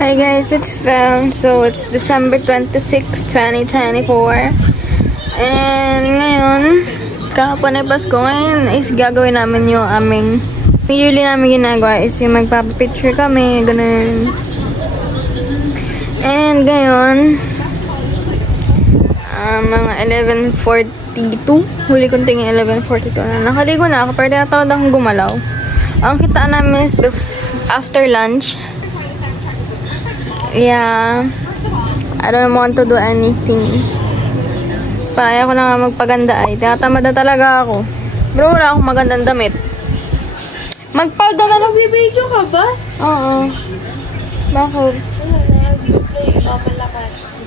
Hi guys, it's Fel. So, it's December 26, 2024. And ngayon, kahapon ay Pasko. Ngayon is gagawin namin yung aming usually namin ginagawa is yung magpapapicture kami, ganun. And ngayon, mga 11:42. Huli kong tingin 11:42 na. Nakaligo na ako, pero tinatawad akong gumalaw. Ang kitaan namin is after lunch. Yeah. I don't want to do anything. Paya ko na nga magpaganda ay. Tinatamad na talaga ako. Bro, wala akong magandang damit. Magpalda na lang. Nagbibideo ka ba? Oo. Bakit?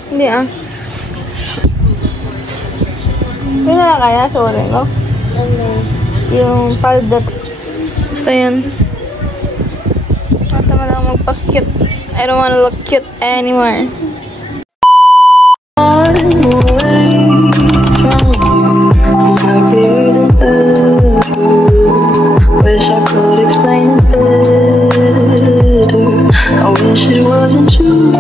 Hindi ah. Hindi na kaya, sorry. No? Yung palda. Basta yun. Tama lang magpa-cute. I don't wanna look cute anymore. Wish I could explain it better. I wish it wasn't true.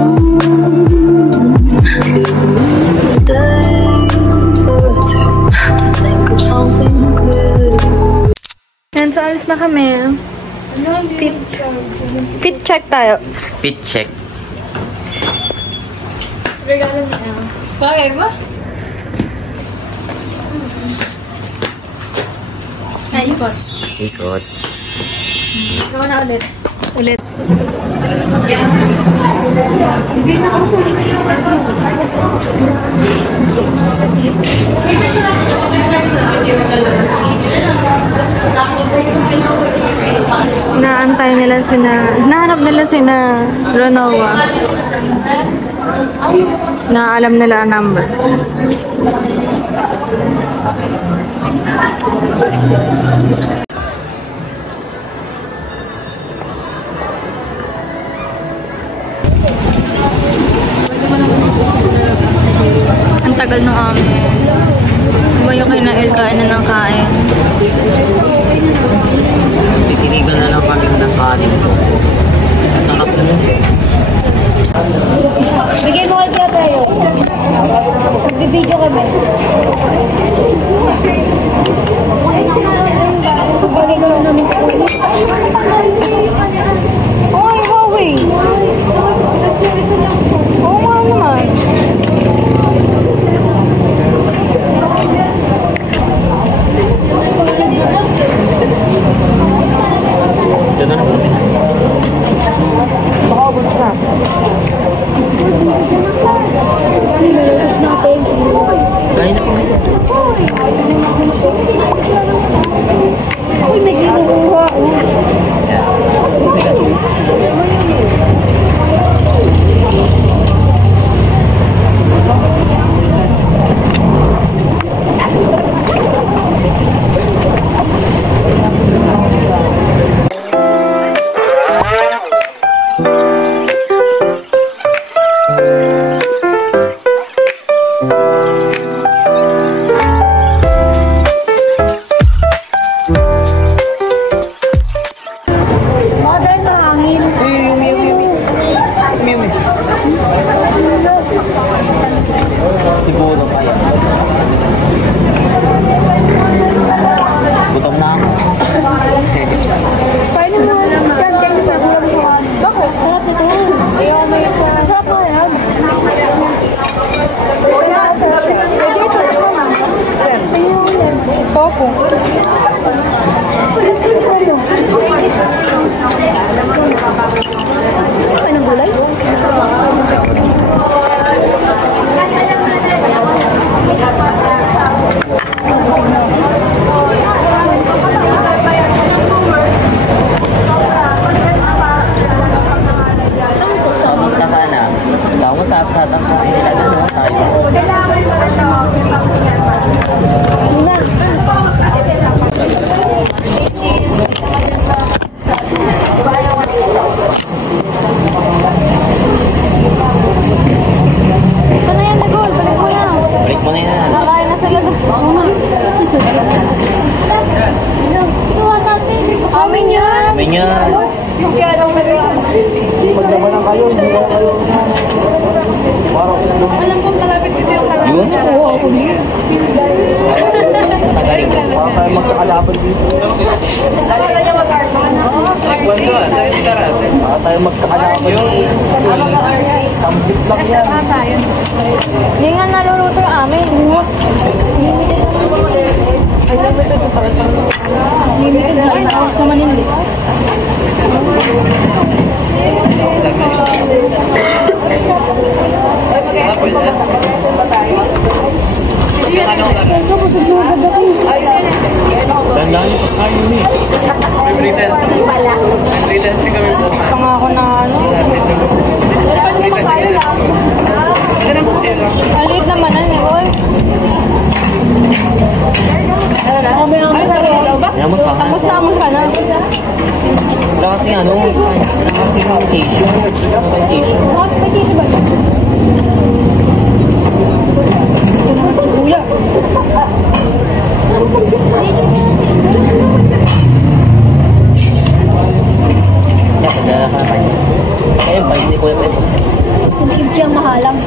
Give me a day or two to think of something good. And so, alis na kami. Fit check tayo. Fit check. Regalo niya. Bakit ba? Ay, ikot. Ikot. Ikaw na ulit. Ulit. Naantay nila nahanap nila sina Ronoa. Na alam nila ang number. Ang tagal nung amin. Diba yung kay Nael kain na ng kain? Titinigan na lang kami ng kanin ko. Sarap na. Bigay mo kaya tayo. Nagbibideo kami. Bagay ko lang namin ito. Oy, Huawei! Oo nga naman. Diyan na lang sa pinag. Pakabot ka. Gaya na po. Uy, may ginukuha. Alam ko malapit dito yung kalapit. Yun? Oo, ako din. Tagaling ko. Baka tayo magkakalaban dito. Akala niya mag-arman. Baka tayo magkakalaban dito. Tambit lang yan. Hindi nga naluluto yung amin. Limited na. Naos naman hindi. Dandaan yung pagkain eh. Pangako na ano. Alit naman na eh, oy. Kamusta ka na? Wala kasi ano, wala kasi vacation. Kuya. Dapat dala ka kayo. Ayun, pa hindi ko yung Kung simple ang mahalang.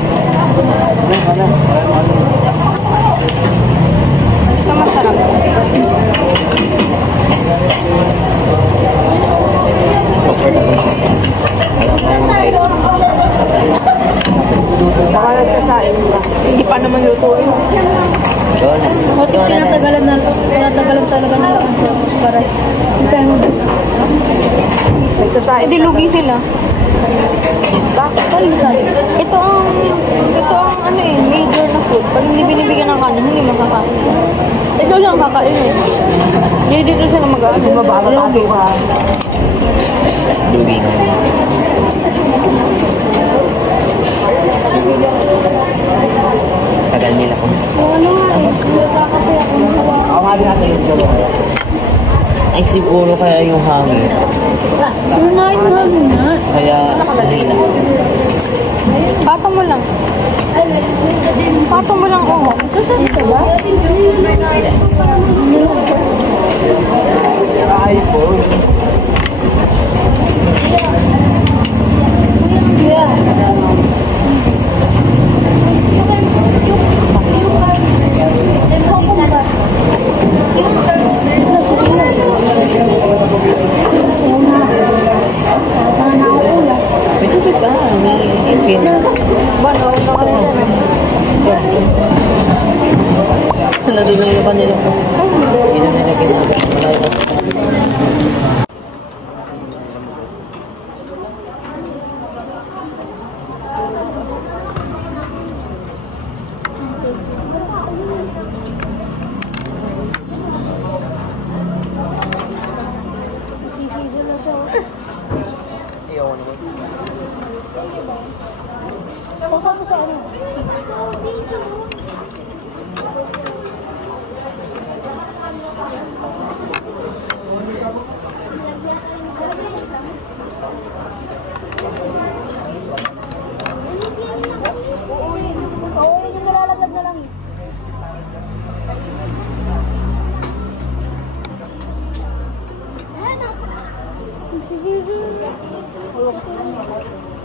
Ito masarap. Saka nagsasain ba? Hindi pa naman lutuin. So, pinatagalan talaga nila ang process para hindi tayo nagsasain. Hindi lugi sila. Bakit? Palisan. Ito ang ano eh, major na food. Pag hindi binibigyan ng kanin, hindi makakain. Ito lang kakain eh. Hindi dito sila mag-aano. Kasi mabagal tayo ka. Lugi na. Tagal nila ko. Ano nga eh. Nakakapay ako. Ako nga din natin yung jowa. Ay siguro kaya yung hangin. Kumain na na. Kaya nila. Patong mo lang. Patong mo lang ako. Kasama ka ba? iPhone. Yeah. Pwede ka, may ipin. Nandun lang yung kanila ko. Hindi na nila ginagawa.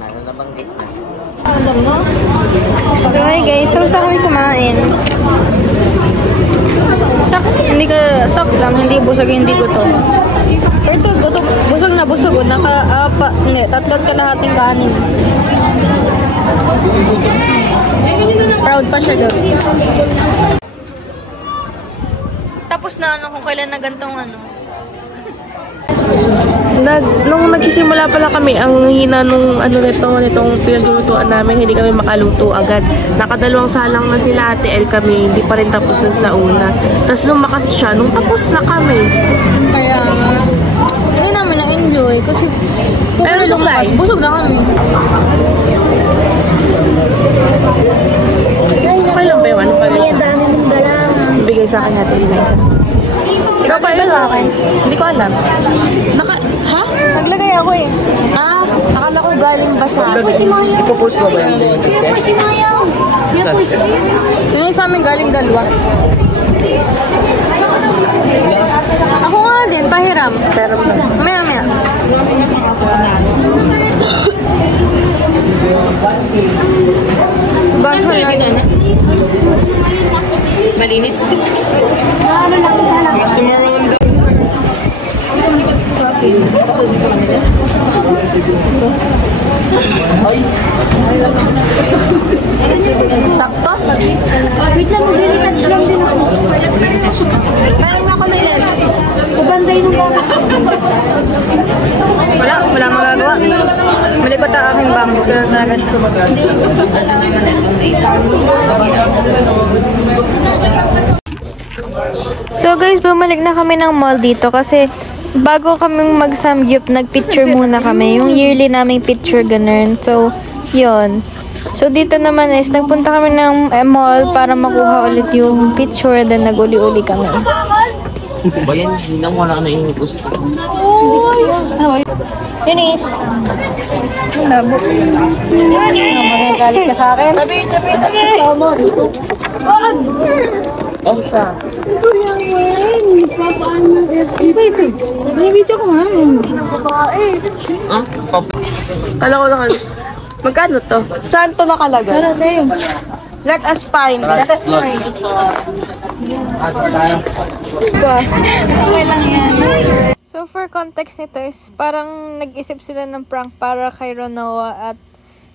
Ano nabanggit na? Okay guys, tapos na kami kumain. Socks lang, hindi busog, hindi gutom. Pero ito, gutom, busog na busog. Tatlo't kalahating kanin. Proud pa siya doon. Tapos na ano, kung kailan na gantong ano. Nung nagsisimula pala kami, ang hina nung nitong pinaglulutuan namin, hindi kami makaluto agad. Nakadalawang salang na sila Ate El kami, hindi pa rin tapos na sa una. Tapos lumakas siya, nung tapos na kami. Kaya nga, hindi namin na-enjoy kasi kung Pero lumakas, busog na kami. Okay lang ba yun? Ano pa Ay, guys? ang dami mong dala. Bigay sa akin natin yung isa. Ikaw pa Naglagay yun sa sa akin. akin. Hindi ko alam. Ha? Naglagay ako eh. Akala ko galing ba sa akin? Ipopost mo ba yan? Yan po si Mayaw. Yan po si Yun yung sa amin galing dalawa. Ako nga din, pahiram. Pero Maya. malinis. Ano lang sana. Sakto? Wait lang, mag-retouch lang din ako. Parang ako na ilan. Kubanday nung baka. Wala magagawa. Malikot ang aking bangs. Kaya talaga siya. So guys, bumalik na kami ng mall dito kasi bago kaming mag-samgyup, nag-picture muna kami. Yung yearly naming picture, ganun. So, yun. So, dito naman is, nagpunta kami ng mall para makuha ulit yung picture, then nag-uli-uli kami. Bayan, hinang wala na yung gusto. Linis! Labo. Magagalit ka sa akin? Tabi! Oh, Ito yan, Wen. Papaan yung FB. Ito. Nabibidyo ko nga. Ang babae. ah? Kala ko naman. Magkano to? Saan to nakalagay? Tara, tayo. Let us find. Let us find. Okay lang yan. So, for context nito is, parang nag-isip sila ng prank para kay Ronoa at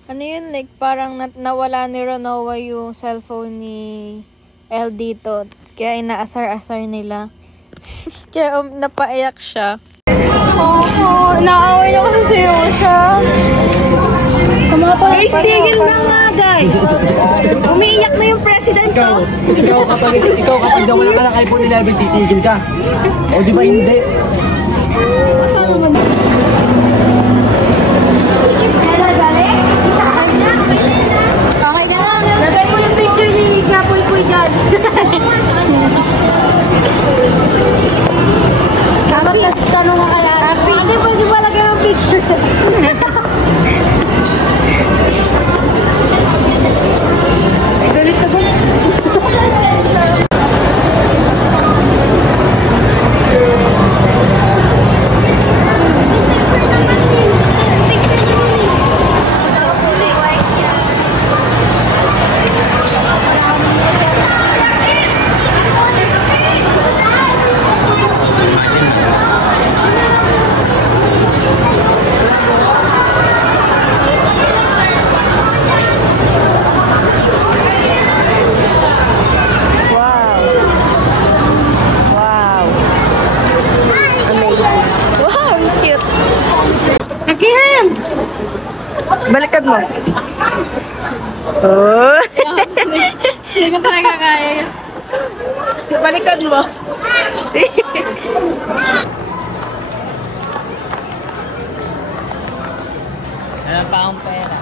ano yun, like, parang nawala ni Ronoa yung cellphone ni El dito. Kaya inaasar-asar nila. Kaya napaiyak siya. Oo, naaway niyo kasi sa'yo siya. Guys, tigil na nga, guys. Umiiyak na yung president ko. Ikaw kapag nawala ka ng iPhone 11, titigil ka. O di ba hindi? Okay ka na? Lagay mo yung picture ni Kapoy-Poy dyan. Happy. Tanong ka kaya. Happy. Ate, pwede ba lagay yung picture? Galit na galit. Balikan mo. Oh. Hindi ko talaga kaya. Balikan mo. Ano pa ang pera?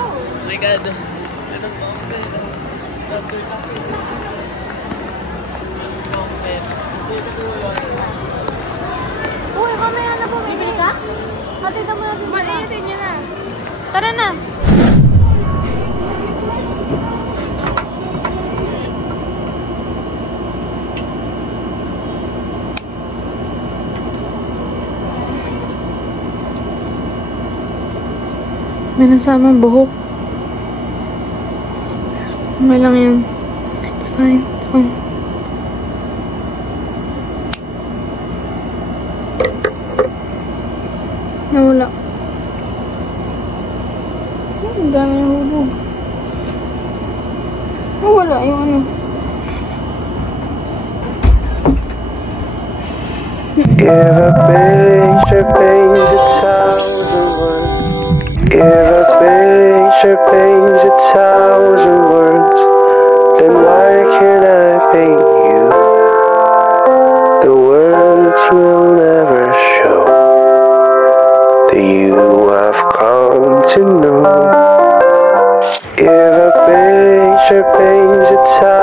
Oh my God. Ano pa ang pera? Uy, mamaya na bumili ka? Hatid mo natin sila. Maliitin niya na. Tara na. May nasama buhok. Okay lang yan. It's fine. It's fine. Nawala. Ang dami yung hubog. Nawala yung ano. If a picture paints a thousand words, if a picture paints a thousand words, then why can't I paint you? The words will never show the you I've come to know. If a picture paints a thousand